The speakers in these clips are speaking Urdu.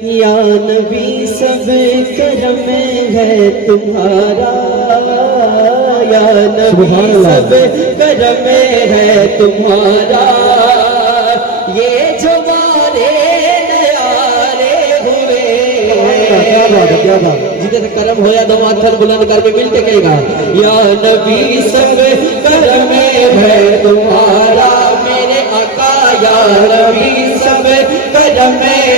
یا نبی سب کرم ہے تمہارا، یا نبی سب کرم ہے تمہارا، یہ جو مارے نیارے ہوئے جیتے سے کرم ہویا دو ہاتھ بلند کر کے ملتے کہے گا یا نبی سب کرم ہے تمہارا میرے آقا، یا نبی سب کرم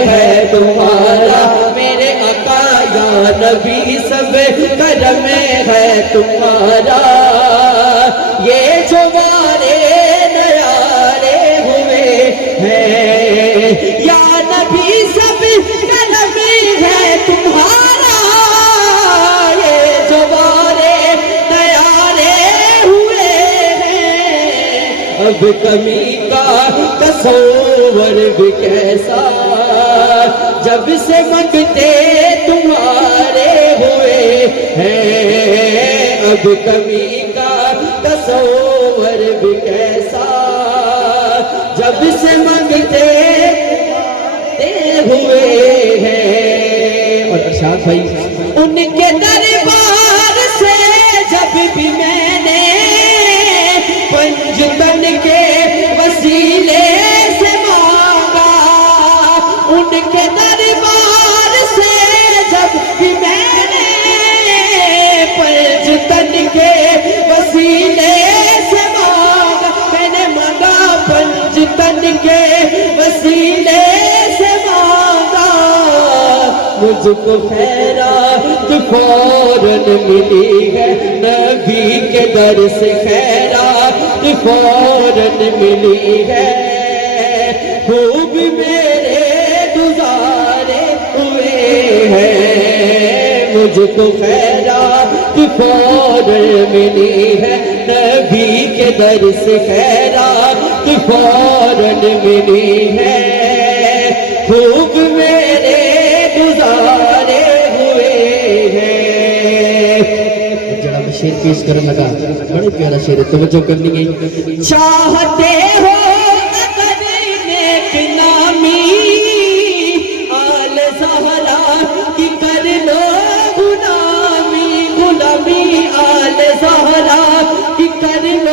ہے تمہارا میرے آقا، یا نبی سب کرم ہے تمہارا، یہ جو مارے نیارے ہوئے ہیں، یا نبی سب کرم ہے تمہارا، یہ جو مارے نیارے ہوئے ہیں، اب کمی کا تصور بھی کیسا جب سے منگتے تمہارے ہوئے ہیں، اب کمی کا تصور بھی کیسا جب سے منگتے ہوئے ہیں۔ اور ارشاد بھائی ان کے دربار سے جب بھی میں نے پنجتن کے وسیلے سے مانگا، ان کے دربار سے جب بھی میں نے پنجتن کے وسیلے سے مانگا، میں نے مانگا پنجتن کے وسیلے سے مانگا، مجھ کو خیرات فوراً ملی ہے، نبی کے در سے خیرات فوراً ملی ہے، خوب میرے گزارے ہوئے ہیں، مجھ کو خیرات فوراً ملی ہے، نبی کے در سے خیرات فوراً ملی ہے، خوب میرے گزارے ہوئے ہیں۔ جڑا میں شیر پیش کرنے لگا بڑے پیارا شیر ہے، توجہ کرنی گئی۔ چاہتے ہو اگر نیک نامی آل زہرا کی کر لو غلامی، غلامی آل زہرا کی کر لو